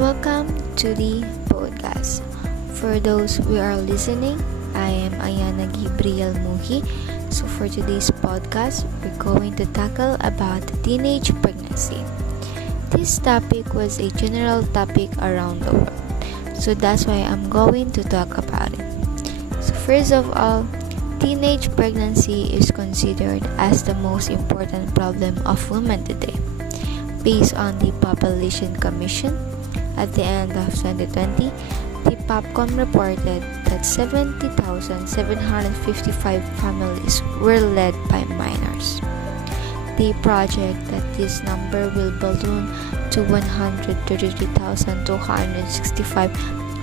Welcome to the podcast. For those who are listening, I am Ayana Gabriel Muhi. So for today's podcast, we're going to tackle about teenage pregnancy. This topic was a general topic around the world. So that's why I'm going to talk about it. So first of all, teenage pregnancy is considered as the most important problem of women today. Based on the Population Commission, at the end of 2020, the POPCOM reported that 70,755 families were led by minors. They project that this number will balloon to 133,265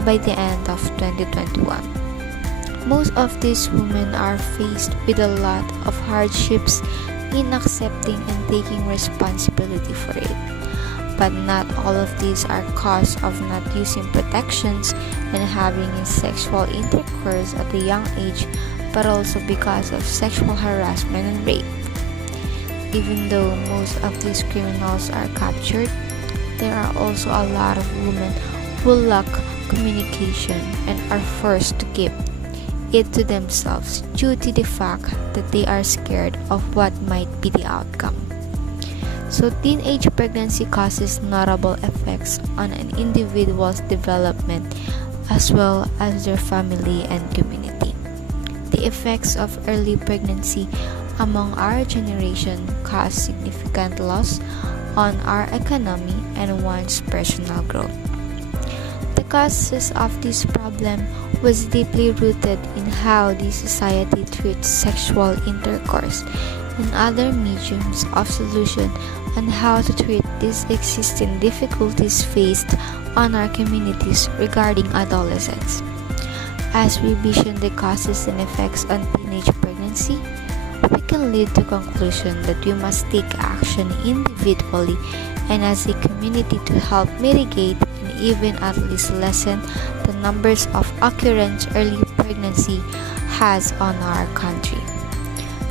by the end of 2021. Most of these women are faced with a lot of hardships in accepting and taking responsibility for it. But not all of these are cause of not using protections and having a sexual intercourse at a young age, but also because of sexual harassment and rape. Even though most of these criminals are captured, there are also a lot of women who lack communication and are forced to keep it to themselves due to the fact that they are scared of what might be the outcome. So teenage pregnancy causes notable effects on an individual's development as well as their family and community. The effects of early pregnancy among our generation cause significant loss on our economy and one's personal growth. The causes of this problem was deeply rooted in how the society treats sexual intercourse and other mediums of solution on how to treat these existing difficulties faced on our communities regarding adolescents. As we vision the causes and effects on teenage pregnancy, we can lead to conclusion that we must take action individually and as a community to help mitigate and even at least lessen the numbers of occurrence early pregnancy has on our country.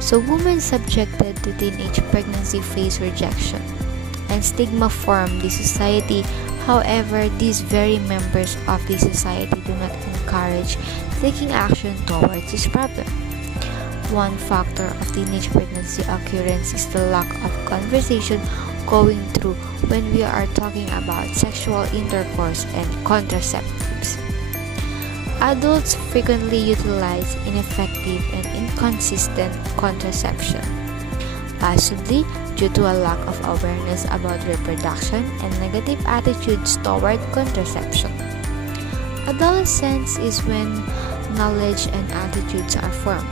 So women subjected to teenage pregnancy face rejection and stigma from the society. However, these very members of the society do not encourage taking action towards this problem. One factor of teenage pregnancy occurrence is the lack of conversation going through when we are talking about sexual intercourse and contraceptives. Adults frequently utilize ineffective and inconsistent contraception, possibly due to a lack of awareness about reproduction and negative attitudes toward contraception. Adolescence is when knowledge and attitudes are formed.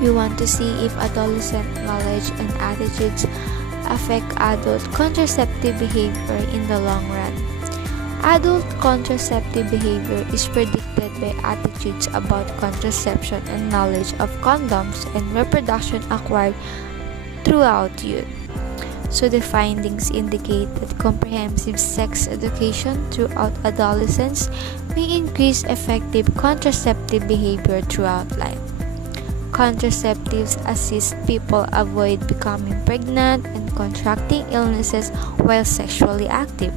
We want to see if adolescent knowledge and attitudes affect adult contraceptive behavior in the long run. Adult contraceptive behavior is predicted by attitudes about contraception and knowledge of condoms and reproduction acquired throughout youth. So the findings indicate that comprehensive sex education throughout adolescence may increase effective contraceptive behavior throughout life. Contraceptives assist people avoid becoming pregnant and contracting illnesses while sexually active.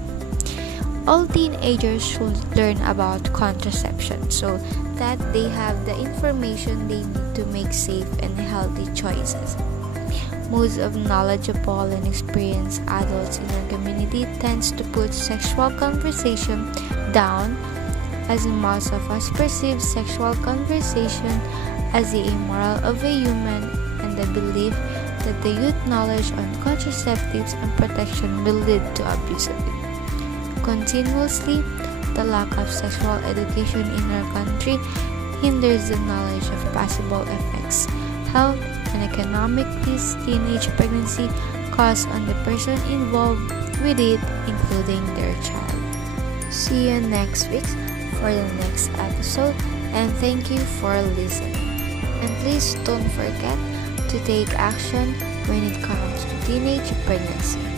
All teenagers should learn about contraception so that they have the information they need to make safe and healthy choices. Most of knowledgeable and experienced adults in our community tends to put sexual conversation down, as most of us perceive sexual conversation as the immoral of a human, and the belief that the youth knowledge on contraceptives and protection will lead to abuse of it. Continuously, the lack of sexual education in our country hinders the knowledge of possible effects, health, and economic risk teenage pregnancy cause on the person involved with it, including their child. See you next week for the next episode, and thank you for listening. And please don't forget to take action when it comes to teenage pregnancy.